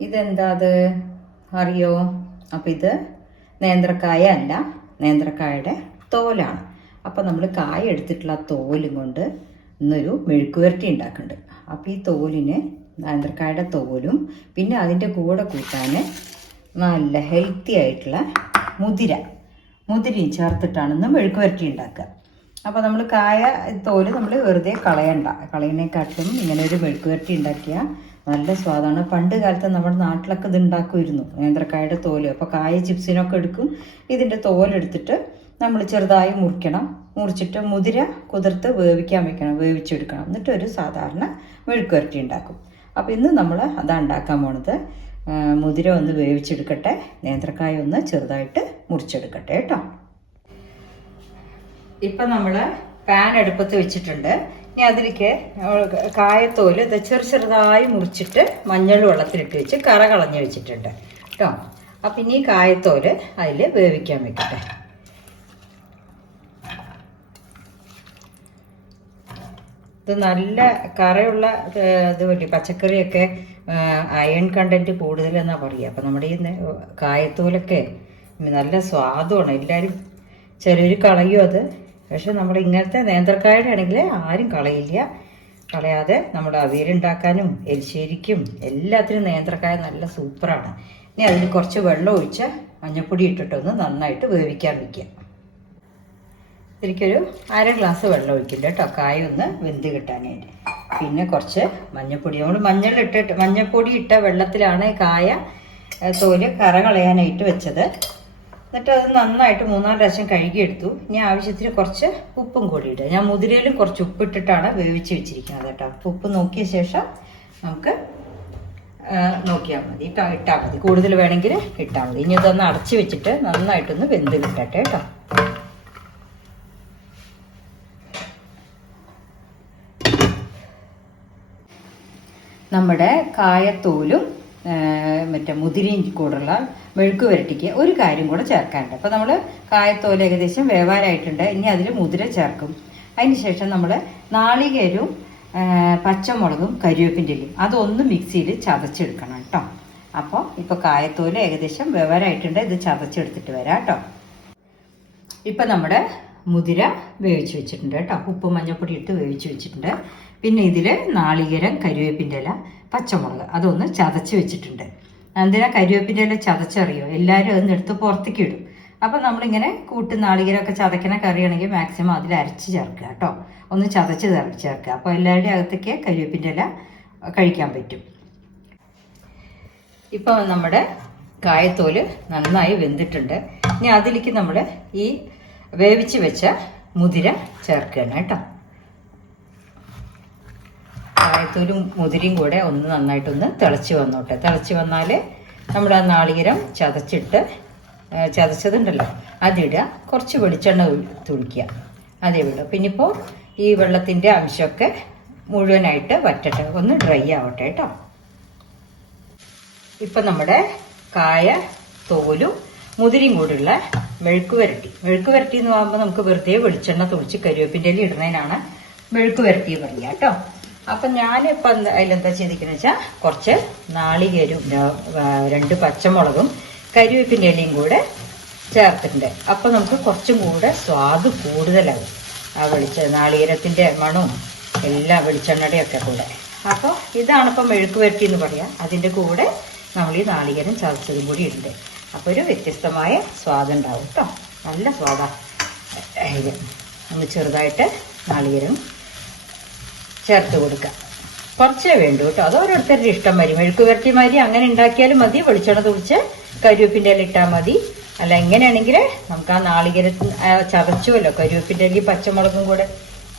ഇതെന്താ അത്? അറിയോ? അപ്പം ഇത് നേന്ത്രക്കായ അല്ല. നേന്ത്രക്കായയുടെ തോലാണ്. അപ്പം നമ്മൾ കായ എടുത്തിട്ടുള്ള തോലും കൊണ്ട് ഇന്നൊരു മെഴുക്കുവരട്ടി ഉണ്ടാക്കുന്നുണ്ട്. അപ്പോൾ ഈ തോലിന് നേന്ത്രക്കായയുടെ തോലും പിന്നെ അതിന്റെ കൂടെ കൂട്ടാൻ നല്ല ഹെൽത്തി ആയിട്ടുള്ള മുതിര. മുതിരയും ചേർത്തിട്ടാണ് ഇന്ന് മെഴുക്കുവരട്ടി ഉണ്ടാക്കുക. അപ്പോൾ നമ്മൾ കായ തോൽ നമ്മൾ വെറുതെ കളയണ്ട. കളയണേക്കാട്ടിലും ഇങ്ങനെ ഒരു മെഴുക്കുവരട്ടി ഉണ്ടാക്കിയാൽ നല്ല സ്വാദാണ്. പണ്ട് കാലത്ത് നമ്മുടെ നാട്ടിലൊക്കെ ഇത് ഉണ്ടാക്കുമായിരുന്നു നേന്ത്രക്കായുടെ തോൽ. അപ്പോൾ കായ ചിപ്സിനൊക്കെ എടുക്കും. ഇതിന്റെ തോലെടുത്തിട്ട് നമ്മൾ ചെറുതായി മുറിക്കണം. മുറിച്ചിട്ട് മുതിര കുതിർത്ത് വേവിക്കാൻ വെക്കണം. വേവിച്ചെടുക്കണം. എന്നിട്ട് ഒരു സാധാരണ മെഴുക്കുവരട്ടി ഉണ്ടാക്കും. അപ്പോൾ ഇന്ന് നമ്മൾ അതാണ് ഉണ്ടാക്കാൻ പോണത്. മുതിര ഒന്ന് വേവിച്ചെടുക്കട്ടെ. നേന്ത്രക്കായ ഒന്ന് ചെറുതായിട്ട് മുറിച്ചെടുക്കട്ടെ കേട്ടോ. ഇപ്പം നമ്മൾ പാൻ അടുപ്പത്ത് വെച്ചിട്ടുണ്ട്. ഇനി അതിലേക്ക് കായത്തോൽ ഇത് ചെറു ചെറുതായി മുറിച്ചിട്ട് മഞ്ഞൾ വെള്ളത്തിലിട്ട് വെച്ച് കറ കളഞ്ഞ് വെച്ചിട്ടുണ്ട്. കേട്ടോ അപ്പം ഇനി കായത്തോൽ അതിൽ വേവിക്കാൻ വെക്കട്ടെ. ഇത് നല്ല കറയുള്ള ഇത് പറ്റി പച്ചക്കറിയൊക്കെ അയൺ കണ്ടന്റ് കൂടുതലെന്നാണ് പറയുക. അപ്പം നമ്മുടെ ഈ കായത്തോലൊക്കെ നല്ല സ്വാദുമാണ് എല്ലാവരും ചിലർ കളയും അത് പക്ഷെ നമ്മൾ ഇങ്ങനത്തെ നേന്ത്രക്കായുടെ ആണെങ്കിൽ ആരും കളയില്ല. കളയാതെ നമ്മൾ അവിയലുണ്ടാക്കാനും എരിശ്ശേരിക്കും എല്ലാത്തിനും നേന്ത്രക്കായ നല്ല സൂപ്പറാണ്. ഇനി അതിൽ കുറച്ച് വെള്ളം ഒഴിച്ച് മഞ്ഞൾപ്പൊടി ഇട്ടിട്ടൊന്ന് നന്നായിട്ട് വേവിക്കാൻ വയ്ക്കുക ഇതിലേക്കൊരു അര ഗ്ലാസ് വെള്ളം ഒഴിക്കില്ല കേട്ടോ. കായ ഒന്ന് വെന്ത് കിട്ടാനായിട്ട്. പിന്നെ കുറച്ച് മഞ്ഞൾപ്പൊടി നമ്മൾ മഞ്ഞൾ ഇട്ടിട്ട് മഞ്ഞൾപ്പൊടി ഇട്ട വെള്ളത്തിലാണ് കായ തോൽ കറ കളയാനായിട്ട് വെച്ചത്. എന്നിട്ട് അത് നന്നായിട്ട് മൂന്നാൽ പ്രാവശ്യം കഴുകിയെടുത്തു. ഞാൻ ആവശ്യത്തിന് കുറച്ച് ഉപ്പും കൂടി ഇടുക. ഞാൻ മുതിരയിലും കുറച്ച് ഉപ്പിട്ടിട്ടാണ് വേവിച്ച് വെച്ചിരിക്കുന്നത് കേട്ടോ. അപ്പോൾ ഉപ്പ് നോക്കിയ ശേഷം നമുക്ക് നോക്കിയാൽ മതി. ഇട്ടാ ഇട്ടാൽ മതി. കൂടുതൽ വേണമെങ്കിൽ ഇട്ടാൽ മതി. ഇനി ഇതൊന്ന് അടച്ചു വെച്ചിട്ട് നന്നായിട്ടൊന്ന് വെന്ത് കിട്ടട്ടെ കേട്ടോ. നമ്മുടെ കായത്തോലും മറ്റേ മുതിരയും കൂടുള്ള മെഴുക്ക് വരട്ടിക്ക് ഒരു കാര്യം കൂടെ ചേർക്കാനുണ്ട്. അപ്പോൾ നമ്മൾ കായത്തോൽ ഏകദേശം വേവാനായിട്ടുണ്ട്. ഇനി അതിൽ മുതിര ചേർക്കും. അതിന് ശേഷം നമ്മൾ നാളികേരവും പച്ചമുളകും കരിവേപ്പിന്റെ ഇലയും അതൊന്ന് മിക്സിയിൽ ചതച്ചെടുക്കണം കേട്ടോ. അപ്പോൾ ഇപ്പോൾ കായത്തോൽ ഏകദേശം വേവാനായിട്ടുണ്ട്. ഇത് ചതച്ചെടുത്തിട്ട് വരാം കേട്ടോ. ഇപ്പം നമ്മുടെ മുതിര വേവിച്ച് വെച്ചിട്ടുണ്ട് കേട്ടോ. ഉപ്പ് മഞ്ഞൾപ്പൊടി ഇട്ട് വേവിച്ച് വെച്ചിട്ടുണ്ട്. പിന്നെ ഇതിൽ നാളികേരം കരിവേപ്പിന്റെ ഇല പച്ചമുളക് അതൊന്ന് ചതച്ച് വെച്ചിട്ടുണ്ട്. എന്തിനാ കരിവേപ്പിന്റെ ചതച്ചറിയോ? എല്ലാവരും അതൊന്ന് എടുത്ത് പുറത്തേക്ക് ഇടും. അപ്പം നമ്മളിങ്ങനെ കൂട്ട് നാളികരൊക്കെ ചതക്കണ കറിയാണെങ്കിൽ മാക്സിമം അതിൽ അരച്ച് ചേർക്കുക കേട്ടോ. ഒന്ന് ചതച്ച് ചേർ- ചേർക്കുക. അപ്പോൾ എല്ലാവരുടെയും അകത്തേക്ക് കരിവേപ്പിന്റെ ഇല കഴിക്കാൻ പറ്റും. ഇപ്പോൾ നമ്മുടെ കായത്തോൽ നന്നായി വെന്തിട്ടുണ്ട്. ഇനി അതിലേക്ക് നമ്മൾ ഈ വേവിച്ച് വെച്ച മുതിര ചേർക്കുകയാണ് കേട്ടോ. കായത്തോലും മുതിരിയും കൂടെ ഒന്ന് നന്നായിട്ടൊന്ന് തിളച്ച് വന്നോട്ടെ. തിളച്ച് വന്നാൽ ആ നാളികരം ചതച്ചിട്ട് ചതച്ചതുണ്ടല്ലോ അതിടുക. കുറച്ച് വെളിച്ചെണ്ണ തുളിക്കുക. അതേ വിടുക പിന്നെ ഇപ്പോൾ ഈ വെള്ളത്തിന്റെ അംശമൊക്കെ മുഴുവനായിട്ട് വറ്റട്ടെ. ഒന്ന് ഡ്രൈ ആവട്ടെ കേട്ടോ. ഇപ്പം നമ്മുടെ കായ തോലും മുതിരിയും കൂടെയുള്ള മെഴുക്ക് വരട്ടി. മെഴുക്ക് വരട്ടി എന്ന് പറയുമ്പോൾ നമുക്ക് വെറുതെ വെളിച്ചെണ്ണ തുളിച്ച് കരിവേപ്പിന്റെ ഇടുന്നതിനാണ് മെഴുക്ക് വരട്ടി പറയുക കേട്ടോ. അപ്പം ഞാനിപ്പം അതിലെന്താ ചെയ്തിരിക്കുന്നത് വെച്ചാൽ കുറച്ച് നാളികേരും രണ്ട് പച്ചമുളകും കരിവേപ്പിന്റെ ഇലയും കൂടെ ചേർത്തിട്ടുണ്ട്. അപ്പൊ നമുക്ക് കുറച്ചും കൂടെ സ്വാദ് കൂടുതലാവും. ആ വെളിച്ച നാളികേരത്തിന്റെ മണവും എല്ലാ വെളിച്ചെണ്ണയുടെയും ഒക്കെ കൂടെ. അപ്പോൾ ഇതാണ് ഇപ്പം മെഴുക്ക് വരട്ടി എന്ന് പറയാം. അതിന്റെ കൂടെ നമ്മൾ ഈ നാളികേരം ചതച്ചതും കൂടി ഉണ്ട് അപ്പോൾ ഒരു വ്യത്യസ്തമായ സ്വാദുണ്ടാവും കേട്ടോ നല്ല സ്വാദാണ് അതിൽ നമ്മൾ ചെറുതായിട്ട് നാളികേരം ചേർത്ത് കൊടുക്കുക കുറച്ചേ വേണ്ടൂ കേട്ടോ. അത് ഓരോരുത്തരുടെ ഇഷ്ടം വരും. മെഴുക്ക് വരട്ടി മാതിരി അങ്ങനെ ഉണ്ടാക്കിയാലും മതി. വെളിച്ചെണ്ണ തുളിച്ച് കരിവേപ്പിന്റെ ഇല ഇട്ടാൽ മതി. അല്ല എങ്ങനെയാണെങ്കിൽ നമുക്ക് ആ നാളികേര ചതച്ചുവല്ലോ. കരിവേപ്പിന്റെ ഇലയും പച്ചമുളകും കൂടെ.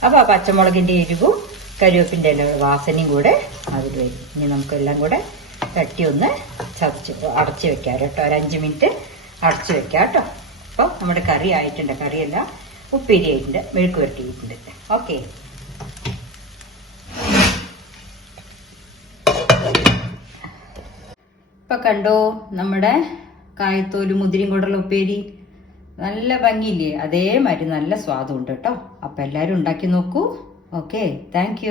അപ്പോൾ ആ പച്ചമുളകിന്റെ എരിവും കരിവേപ്പിന്റെ ഇല വാസനയും കൂടെ അതിൽ വരും. ഇനി നമുക്കെല്ലാം കൂടെ തട്ടി ഒന്ന് ചതച്ച് അടച്ചു വെക്കാം കേട്ടോ. ഒരു അഞ്ച് മിനിറ്റ് അടച്ചു വെക്കാം കേട്ടോ. അപ്പോൾ നമ്മുടെ കറി ആയിട്ടുണ്ട്. കറിയെല്ലാം ഉപ്പേരി ആയിട്ടുണ്ട്. മെഴുക്ക് വരട്ടിയിട്ടുണ്ട് ഓക്കെ. ഇപ്പൊ കണ്ടോ നമ്മുടെ കായത്തോലും മുതിരിയും കൊണ്ടുള്ള ഉപ്പേരി? നല്ല ഭംഗിയില്ലേ? അതേമാതിരി നല്ല സ്വാദുണ്ട് കേട്ടോ. അപ്പൊ എല്ലാരും ഉണ്ടാക്കി നോക്കൂ. Okay thank